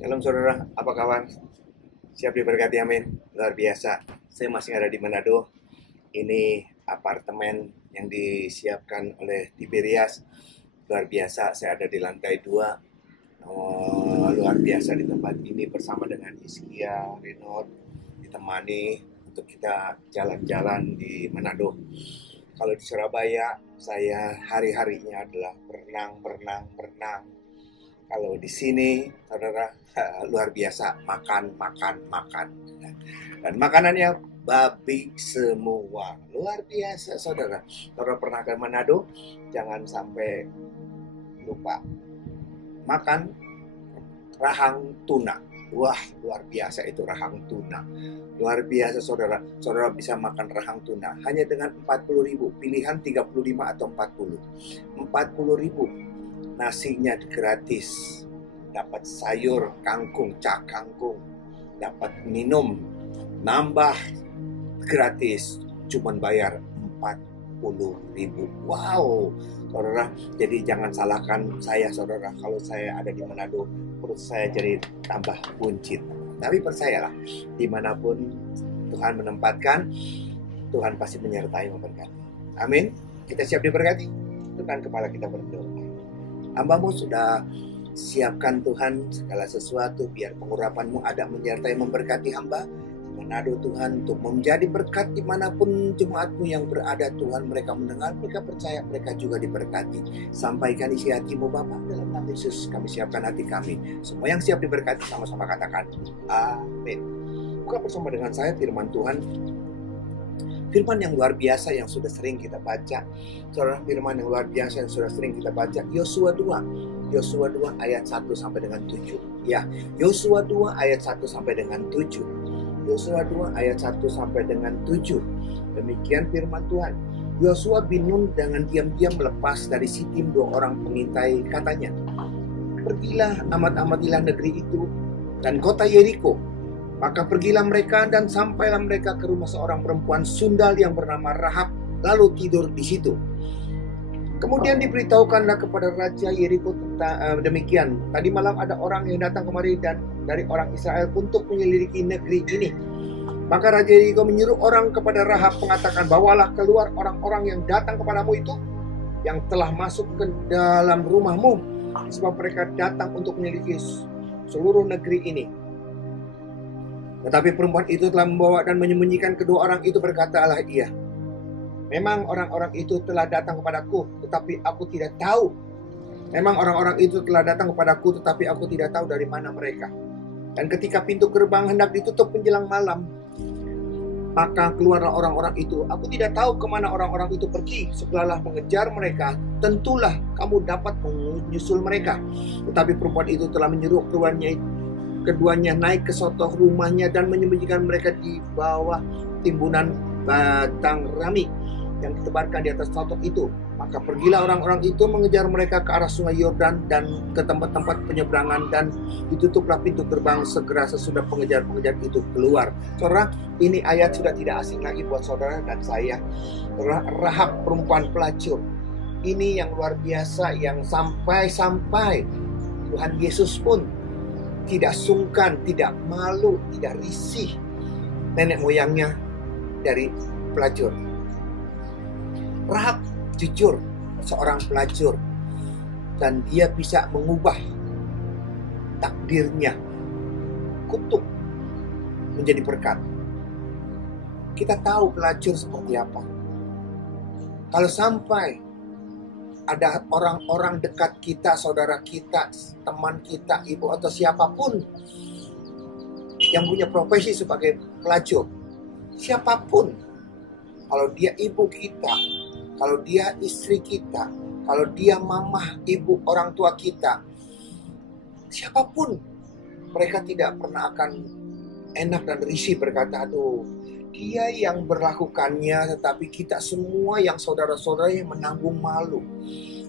Shalom saudara, apa kabar? Siap diberkati, amin. Luar biasa. Saya masih ada di Manado. Ini apartemen yang disiapkan oleh Tiberias. Luar biasa, saya ada di lantai 2. Luar biasa di tempat ini bersama dengan Iskia, Renot, ditemani untuk kita jalan-jalan di Manado. Kalau di Surabaya, saya hari-harinya adalah berenang. Kalau di sini, saudara, luar biasa, makan. Dan makanannya babi semua. Luar biasa, saudara. Saudara pernah ke Manado, jangan sampai lupa makan rahang tuna. Wah, luar biasa itu rahang tuna. Luar biasa, saudara. Saudara bisa makan rahang tuna hanya dengan 40.000. Pilihan 35 atau 40. 40.000. Nasinya gratis, dapat sayur kangkung, cak kangkung, dapat minum, nambah gratis, cuman bayar 40.000. Wow, saudara, jadi jangan salahkan saya, saudara, kalau saya ada di Manado, perut saya jadi tambah buncit. Tapi percayalah, dimanapun Tuhan menempatkan, Tuhan pasti menyertai memberkati. Amin. Kita siap diberkati? Tekan kepala kita berdoa. Hambamu sudah siapkan Tuhan segala sesuatu biar pengurapan-Mu ada menyertai memberkati hamba di Manado, Tuhan, untuk menjadi berkat dimanapun jemaat-Mu yang berada, Tuhan. Mereka mendengar, mereka percaya, mereka juga diberkati. Sampaikan isi hati-Mu, Bapa, dalam nama Yesus kami siapkan hati kami. Semua yang siap diberkati sama-sama katakan amin. Buka bersama dengan saya firman Tuhan. Firman yang luar biasa yang sudah sering kita baca. Saudara, firman yang luar biasa yang sudah sering kita baca. Yosua 2 ayat 1 sampai dengan 7. Ya, Yosua 2 ayat 1 sampai dengan 7. Yosua 2 ayat 1 sampai dengan 7. Demikian firman Tuhan. Yosua bin Nun dengan diam-diam melepas dari Sitim 2 orang pengintai, katanya, "Pergilah, amat-amatilah negeri itu dan kota Yeriko." Maka pergilah mereka dan sampailah mereka ke rumah seorang perempuan sundal yang bernama Rahab, lalu tidur di situ. Kemudian diberitahukanlah kepada Raja Yeriko tentang demikian. Tadi malam ada orang yang datang kemari dan dari orang Israel untuk menyelidiki negeri ini. Maka Raja Yeriko menyuruh orang kepada Rahab mengatakan, "Bawalah keluar orang-orang yang datang kepadamu itu, yang telah masuk ke dalam rumahmu, sebab mereka datang untuk menyelidiki seluruh negeri ini." Tetapi perempuan itu telah membawa dan menyembunyikan kedua orang itu. Berkatalah ia, "Memang orang-orang itu telah datang kepadaku, tetapi aku tidak tahu. Memang orang-orang itu telah datang kepadaku, tetapi aku tidak tahu dari mana mereka. Dan ketika pintu gerbang hendak ditutup menjelang malam, maka keluarlah orang-orang itu. Aku tidak tahu kemana orang-orang itu pergi. Segeralah mengejar mereka. Tentulah kamu dapat menyusul mereka." Tetapi perempuan itu telah menyuruh keduanya naik ke sotoh rumahnya dan menyembunyikan mereka di bawah timbunan batang rami yang ditebarkan di atas sotoh itu. Maka pergilah orang-orang itu mengejar mereka ke arah sungai Yordan dan ke tempat-tempat penyeberangan, dan ditutuplah pintu gerbang segera sesudah pengejar-pengejar itu keluar. Saudara, ini ayat sudah tidak asing lagi buat saudara dan saya. Rahab, perempuan pelacur. Ini yang luar biasa, yang sampai Tuhan Yesus pun tidak sungkan, tidak malu, tidak risih nenek moyangnya dari pelacur. Rahab jujur, seorang pelacur, dan dia bisa mengubah takdirnya, kutuk menjadi berkat. Kita tahu pelacur seperti apa. Kalau sampai ada orang-orang dekat kita, saudara kita, teman kita, ibu atau siapapun yang punya profesi sebagai pelacur, siapapun, kalau dia ibu kita, kalau dia istri kita, kalau dia mamah, ibu, orang tua kita, siapapun, mereka tidak pernah akan enak dan risih berkata, "Aduh, dia yang berlakukannya," tetapi kita semua yang saudara-saudara yang menanggung malu.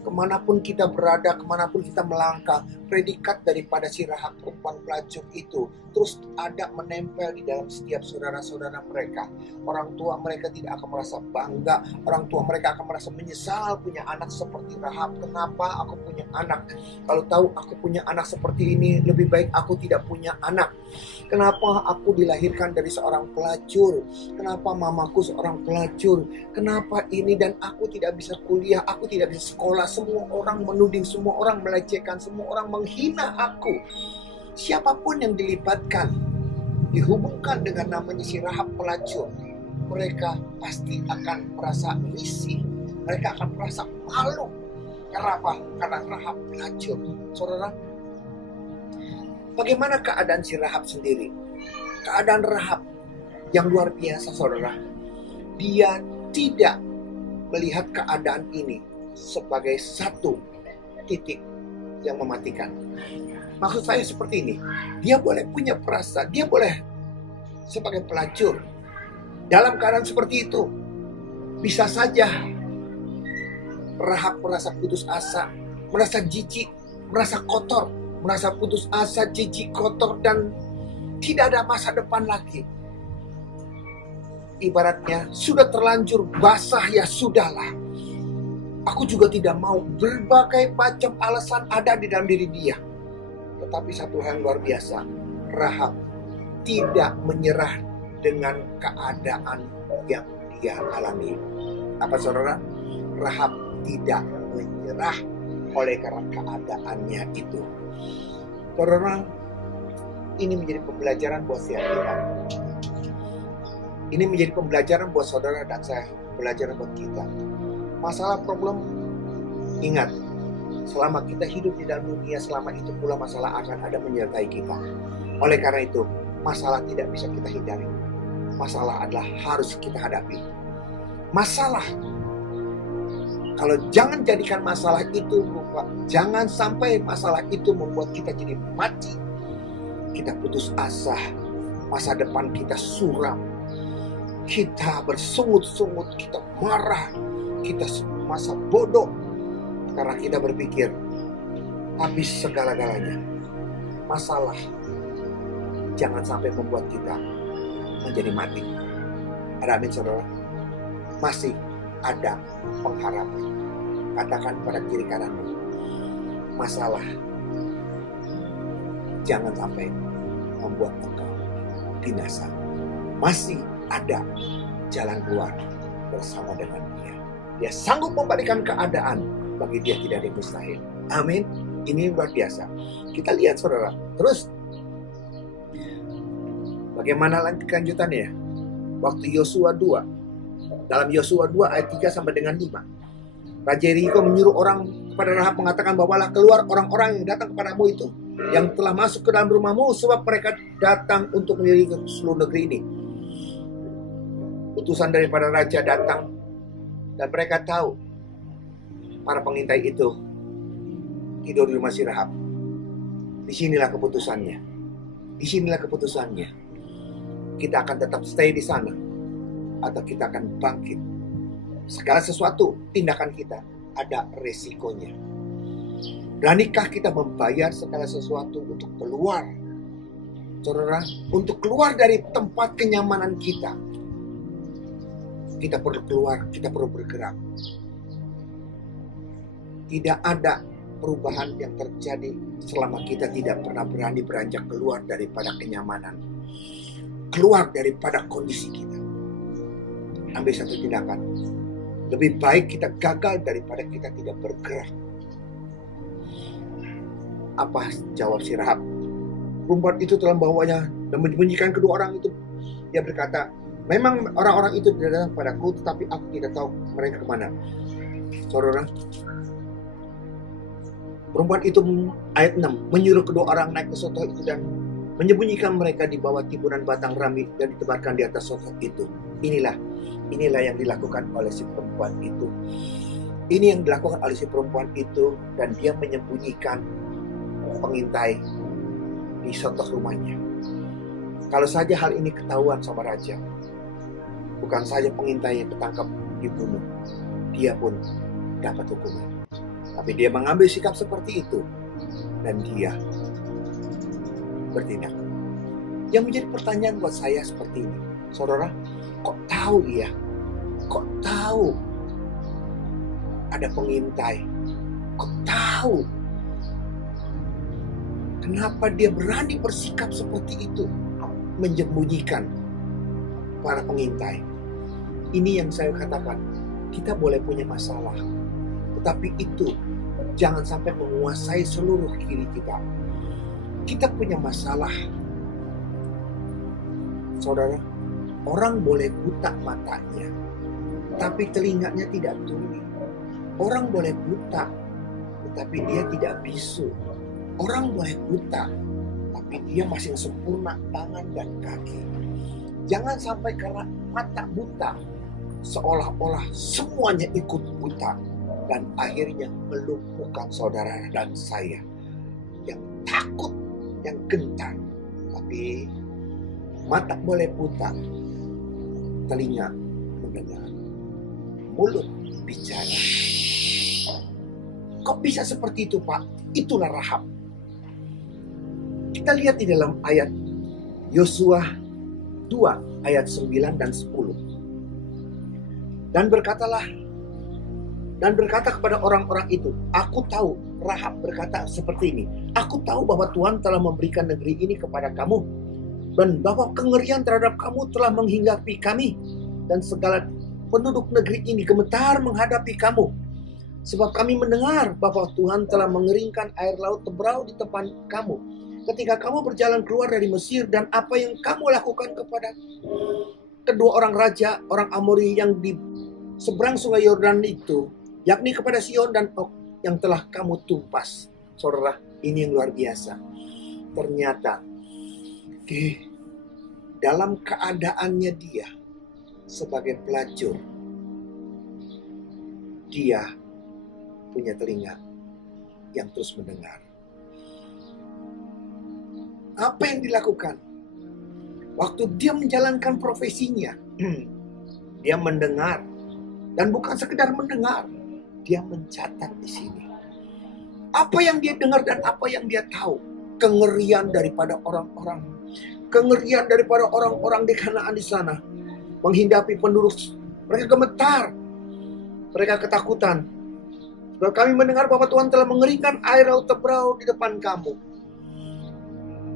Kemanapun kita berada, kemanapun kita melangkah, predikat daripada si Rahab perempuan pelacur itu terus ada menempel di dalam setiap saudara-saudara mereka. Orang tua mereka tidak akan merasa bangga. Orang tua mereka akan merasa menyesal punya anak seperti Rahab. Kenapa aku punya anak? Kalau tahu aku punya anak seperti ini, lebih baik aku tidak punya anak. Kenapa aku dilahirkan dari seorang pelacur? Kenapa mamaku seorang pelacur? Kenapa ini dan aku tidak bisa kuliah, aku tidak bisa sekolah. Semua orang menuding, semua orang melecehkan, semua orang menghina aku. Siapapun yang dilibatkan, dihubungkan dengan namanya si Rahab pelacur, mereka pasti akan merasa risih. Mereka akan merasa malu. Karena apa? Karena Rahab pelacur. Saudara, bagaimana keadaan si Rahab sendiri? Keadaan Rahab yang luar biasa, saudara. Dia tidak melihat keadaan ini sebagai satu titik yang mematikan. Maksud saya seperti ini. Dia boleh punya perasaan, dia boleh sebagai pelacur. Dalam keadaan seperti itu, bisa saja Rahab merasa putus asa, merasa jijik, merasa kotor, merasa putus asa, jijik, kotor, dan tidak ada masa depan lagi. Ibaratnya sudah terlanjur basah, ya sudahlah. Aku juga tidak mau. Berbagai macam alasan ada di dalam diri dia. Tetapi satu hal yang luar biasa, Rahab tidak menyerah dengan keadaan yang dia alami. Apa saudara? Rahab tidak menyerah oleh karena keadaannya itu. Saudara, ini menjadi pembelajaran buat setiap kita. Ini menjadi pembelajaran buat saudara dan saya, pembelajaran buat kita. Masalah problem, ingat, selama kita hidup di dalam dunia, selama itu pula masalah akan ada menyertai kita. Oleh karena itu, masalah tidak bisa kita hindari. Masalah adalah harus kita hadapi. Masalah, kalau jangan jadikan masalah itu, jangan sampai masalah itu membuat kita jadi mati. Kita putus asa, masa depan kita suram, kita bersungut-sungut, kita marah, kita masa bodoh. Karena kita berpikir habis segala-galanya. Masalah jangan sampai membuat kita menjadi mati. Ada amin saudara? Masih ada pengharapan. Katakan pada kiri kananmu, masalah jangan sampai membuat engkau binasa. Masih ada jalan keluar bersama dengan Dia. Dia sanggup membalikan keadaan. Bagi Dia tidak ada yang mustahil. Amin. Ini luar biasa. Kita lihat saudara. Terus bagaimana kelanjutannya? Waktu Yosua 2. Dalam Yosua 2 ayat 3 sampai dengan 5. Raja Yeriko menyuruh orang kepada Rahab mengatakan, bawalah keluar orang-orang yang datang kepadamu itu, yang telah masuk ke dalam rumahmu, sebab mereka datang untuk menyelidik seluruh negeri ini. Utusan daripada raja datang dan mereka tahu para pengintai itu tidur di rumah si Rahab. Disinilah keputusannya. Disinilah keputusannya. Kita akan tetap stay di sana atau kita akan bangkit. Segala sesuatu tindakan kita ada resikonya. Beranikah kita membayar segala sesuatu untuk keluar? Saudara, untuk keluar dari tempat kenyamanan kita. Kita perlu keluar, kita perlu bergerak. Tidak ada perubahan yang terjadi selama kita tidak pernah berani beranjak keluar daripada kenyamanan. Keluar daripada kondisi kita. Ambil satu tindakan. Lebih baik kita gagal daripada kita tidak bergerak. Apa jawab si Rahab? Perempuan itu telah membawanya dan menyembunyikan kedua orang itu. Dia berkata, memang orang-orang itu tidak datang padaku, tetapi aku tidak tahu mereka kemana. Saudara, perempuan itu ayat 6 menyuruh kedua orang naik ke sotoh itu dan menyembunyikan mereka di bawah timbunan batang rami dan ditebarkan di atas sotoh itu. Inilah yang dilakukan oleh si perempuan itu. Ini yang dilakukan oleh si perempuan itu, dan dia menyembunyikan pengintai di sotoh rumahnya. Kalau saja hal ini ketahuan sama raja, bukan saja pengintai yang ketangkap dibunuh, dia pun dapat hukuman. Tapi dia mengambil sikap seperti itu. dan dia bertindak. Yang menjadi pertanyaan buat saya seperti ini, saudara, kok tahu dia? Kok tahu ada pengintai? Kok tahu? Kenapa dia berani bersikap seperti itu? Menyembunyikan para pengintai. Ini yang saya katakan, kita boleh punya masalah, tetapi itu jangan sampai menguasai seluruh diri kita. Kita punya masalah, saudara. Orang boleh buta matanya, tapi telinganya tidak tuli. Orang boleh buta, tetapi dia tidak bisu. Orang boleh buta, tapi dia masih sempurna tangan dan kaki. Jangan sampai karena mata buta, seolah-olah semuanya ikut buta. Dan akhirnya melumpuhkan saudara dan saya. Yang takut, yang gentar. Tapi mata boleh buta, telinga mendengar, mulut bicara. Kok bisa seperti itu, Pak? Itulah Rahab. Kita lihat di dalam ayat Yosua 2 ayat 9 dan 10. Dan berkata kepada orang-orang itu, aku tahu, Rahab berkata seperti ini, aku tahu bahwa Tuhan telah memberikan negeri ini kepada kamu, dan bahwa kengerian terhadap kamu telah menghinggapi kami, dan segala penduduk negeri ini gemetar menghadapi kamu. Sebab kami mendengar bahwa Tuhan telah mengeringkan air laut Tebrau di depan kamu, ketika kamu berjalan keluar dari Mesir, dan apa yang kamu lakukan kepada kedua orang raja, orang Amori yang di seberang sungai Yordan itu, yakni kepada Sihon dan Og yang telah kamu tumpas. Saudara, ini yang luar biasa. Ternyata dalam keadaannya dia sebagai pelacur, dia punya telinga yang terus mendengar. Apa yang dilakukan? Waktu dia menjalankan profesinya, dia mendengar. Dan bukan sekedar mendengar, dia mencatat di sini. Apa yang dia dengar dan apa yang dia tahu. Kengerian daripada orang-orang. Kengerian daripada orang-orang di Kanaan di sana. Menghadapi penduduk. Mereka gemetar. Mereka ketakutan. Sebab kami mendengar bahwa Tuhan telah mengeringkan air laut Tebrau di depan kamu.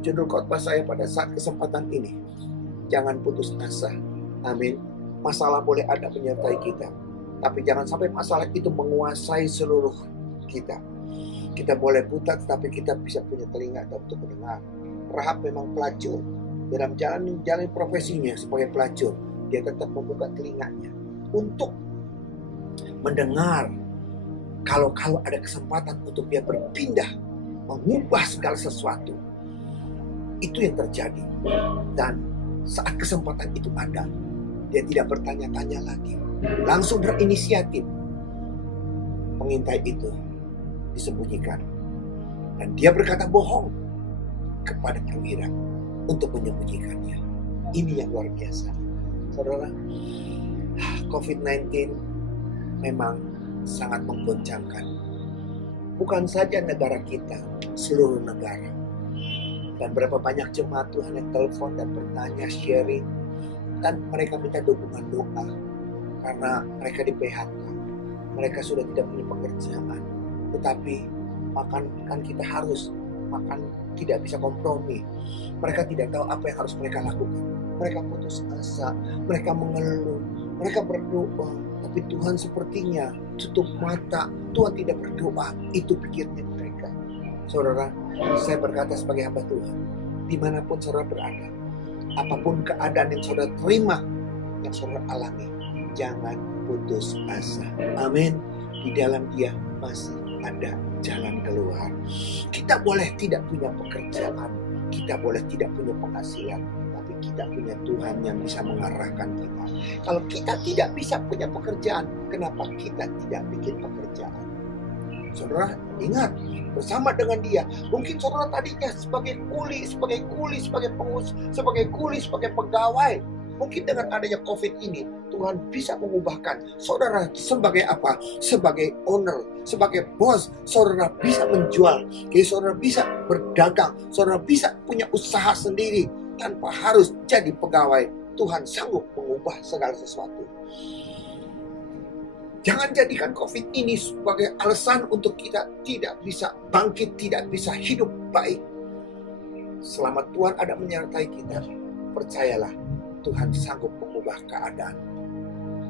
Judul khotbah saya pada saat kesempatan ini, jangan putus asa. Amin. Masalah boleh ada menyertai kita, tapi jangan sampai masalah itu menguasai seluruh kita. Kita boleh buta, tetapi kita bisa punya telinga untuk mendengar. Rahab memang pelacur. Dalam jalan profesinya sebagai pelacur, dia tetap membuka telinganya untuk mendengar. Kalau ada kesempatan untuk dia berpindah, mengubah segala sesuatu, itu yang terjadi. Dan saat kesempatan itu ada, dia tidak bertanya-tanya lagi, langsung berinisiatif. Pengintai itu disembunyikan, dan dia berkata bohong kepada perwira untuk menyembunyikannya. Ini yang luar biasa, saudara. COVID-19 memang sangat menggoncangkan, bukan saja negara kita, seluruh negara. Dan berapa banyak jemaat Tuhan yang telepon dan bertanya, sharing, dan mereka minta dukungan doa karena mereka di PHK, mereka sudah tidak punya pekerjaan. Tetapi makan kan kita harus makan, tidak bisa kompromi. Mereka tidak tahu apa yang harus mereka lakukan. Mereka putus asa, mereka mengeluh, mereka berdoa, tapi Tuhan sepertinya tutup mata. Tuhan tidak berdoa, itu pikirnya mereka. Saudara, saya berkata sebagai hamba Tuhan, dimanapun saudara berada, apapun keadaan yang saudara terima, yang saudara alami, jangan putus asa. Amin. Di dalam Dia masih ada jalan keluar. Kita boleh tidak punya pekerjaan, kita boleh tidak punya penghasilan, tapi kita punya Tuhan yang bisa mengarahkan kita. Kalau kita tidak bisa punya pekerjaan, kenapa kita tidak bikin pekerjaan? Saudara, ingat, bersama dengan Dia. Mungkin saudara tadinya sebagai kuli, sebagai pengus, sebagai kuli, sebagai pegawai. Mungkin dengan adanya COVID ini, Tuhan bisa mengubahkan saudara sebagai apa? Sebagai owner, sebagai bos. Saudara bisa menjual, jadi saudara bisa berdagang, saudara bisa punya usaha sendiri tanpa harus jadi pegawai. Tuhan sanggup mengubah segala sesuatu. Jangan jadikan COVID ini sebagai alasan untuk kita tidak bisa bangkit, tidak bisa hidup baik. Selama Tuhan ada menyertai kita, percayalah, Tuhan sanggup mengubah keadaan.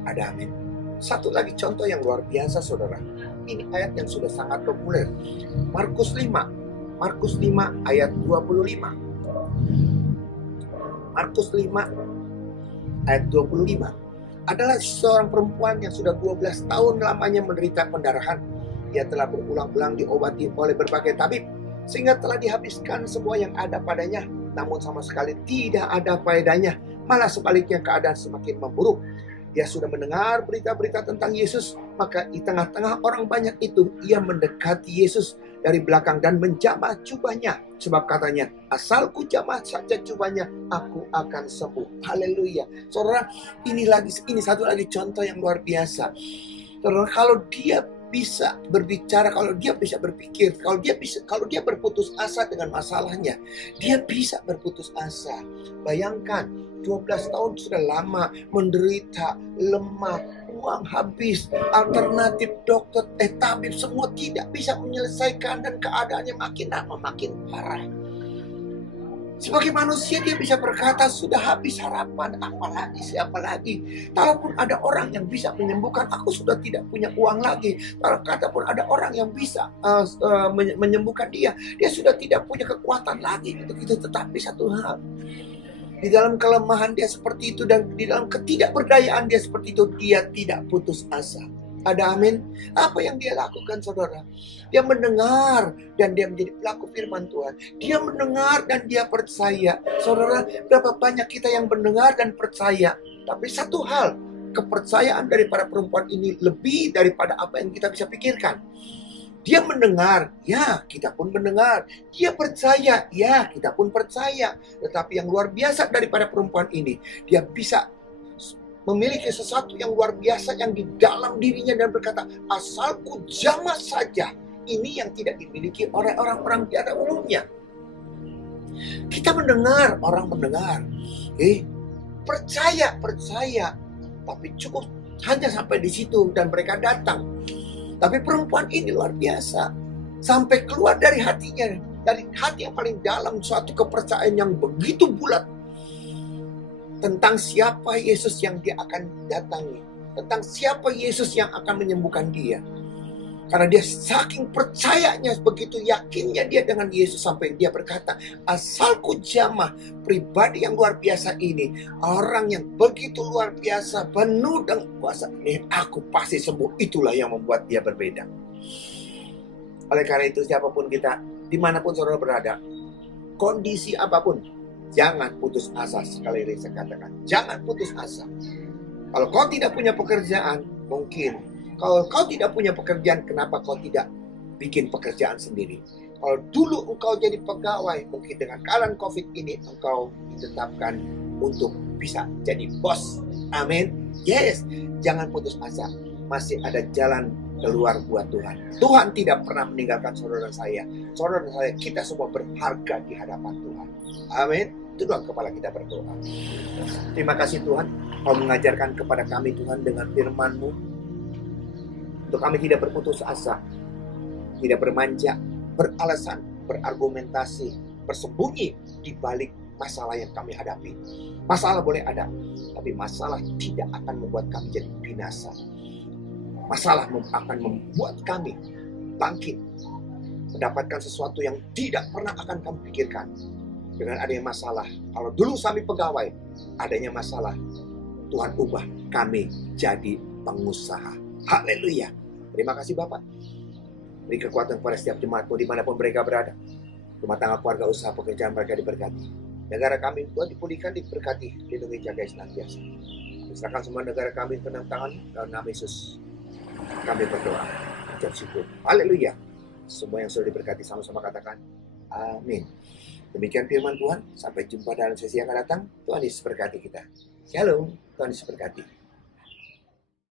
Ada amin. Satu lagi contoh yang luar biasa, saudara. Ini ayat yang sudah sangat populer. Markus 5 ayat 25. Markus 5 ayat 25. Adalah seorang perempuan yang sudah 12 tahun lamanya menderita pendarahan. Ia telah berulang-ulang diobati oleh berbagai tabib, sehingga telah dihabiskan semua yang ada padanya, namun sama sekali tidak ada faedahnya. Malah sebaliknya keadaan semakin memburuk. Dia sudah mendengar berita-berita tentang Yesus, maka di tengah-tengah orang banyak itu, ia mendekati Yesus dari belakang dan menjamah jubahnya. Sebab katanya, asal ku jamah saja jubahnya, aku akan sembuh. Haleluya. Saudara, ini satu lagi contoh yang luar biasa. Saudara, kalau dia bisa berbicara, kalau dia bisa berpikir, kalau dia berputus asa dengan masalahnya, dia bisa berputus asa. Bayangkan, 12 tahun sudah lama menderita, lemah, uang habis, alternatif dokter, tabib semua tidak bisa menyelesaikan dan keadaannya makin lama makin parah. Sebagai manusia dia bisa berkata, sudah habis harapan, apalagi siapa lagi. Kalaupun ada orang yang bisa menyembuhkan, aku sudah tidak punya uang lagi. Kalaupun ada orang yang bisa menyembuhkan dia sudah tidak punya kekuatan lagi untuk itu. Tetapi satu hal, di dalam kelemahan dia seperti itu dan di dalam ketidakberdayaan dia seperti itu, dia tidak putus asa. Ada amin? Apa yang dia lakukan, saudara? Dia mendengar dan dia menjadi pelaku firman Tuhan. Dia mendengar dan dia percaya. Saudara, berapa banyak kita yang mendengar dan percaya. Tapi satu hal, kepercayaan daripada perempuan ini lebih daripada apa yang kita bisa pikirkan. Dia mendengar, ya kita pun mendengar. Dia percaya, ya kita pun percaya. Tetapi yang luar biasa daripada perempuan ini, dia bisa memiliki sesuatu yang luar biasa yang di dalam dirinya dan berkata, asalku jamah saja. Ini yang tidak dimiliki oleh orang-orang pada umumnya. Kita mendengar, orang mendengar. Percaya. Tapi cukup hanya sampai di situ dan mereka datang. Tapi perempuan ini luar biasa. Sampai keluar dari hatinya, dari hati yang paling dalam, suatu kepercayaan yang begitu bulat tentang siapa Yesus yang dia akan datangi, tentang siapa Yesus yang akan menyembuhkan dia. Karena dia saking percayanya, begitu yakinnya dia dengan Yesus, sampai dia berkata, asalku jamah. Pribadi yang luar biasa ini, orang yang begitu luar biasa, penuh dengan kuasa ini, aku pasti sembuh. Itulah yang membuat dia berbeda. Oleh karena itu, siapapun kita, dimanapun saudara berada, kondisi apapun, jangan putus asa. Sekali lagi saya katakan, jangan putus asa. Kalau kau tidak punya pekerjaan, mungkin. Kalau kau tidak punya pekerjaan, kenapa kau tidak bikin pekerjaan sendiri? Kalau dulu engkau jadi pegawai, mungkin dengan keadaan COVID ini, engkau ditetapkan untuk bisa jadi bos. Amin. Yes, jangan putus asa. Masih ada jalan keluar buat Tuhan. Tuhan tidak pernah meninggalkan saudara saya. Saudara saya, kita semua berharga di hadapan Tuhan. Amin. Tundukkan kepala kita berdoa. Terima kasih Tuhan, kau mengajarkan kepada kami Tuhan dengan firman-Mu. Untuk kami tidak berputus asa, tidak bermanja, beralasan, berargumentasi, bersembunyi di balik masalah yang kami hadapi. Masalah boleh ada, tapi masalah tidak akan membuat kami jadi binasa. Masalah akan membuat kami bangkit, mendapatkan sesuatu yang tidak pernah akan kami pikirkan. Dengan adanya masalah, kalau dulu kami pegawai, adanya masalah, Tuhan ubah kami jadi pengusaha. Haleluya. Terima kasih Bapak. Beri kekuatan kepada setiap jemaat-Mu dimanapun mereka berada. Rumah tangga, keluarga, usaha, pekerjaan mereka diberkati. Negara kami Tuhan dipulihkan, diberkati, lindungi, jaga senantiasa. Serahkan semua negara kami ke dalam tangan dalam nama Yesus. Kami berdoa. Ucap syukur. Haleluya. Semua yang sudah diberkati sama-sama katakan amin. Demikian firman Tuhan. Sampai jumpa dalam sesi yang akan datang. Tuhan Yesus berkati kita. Shalom, Tuhan Yesus berkati.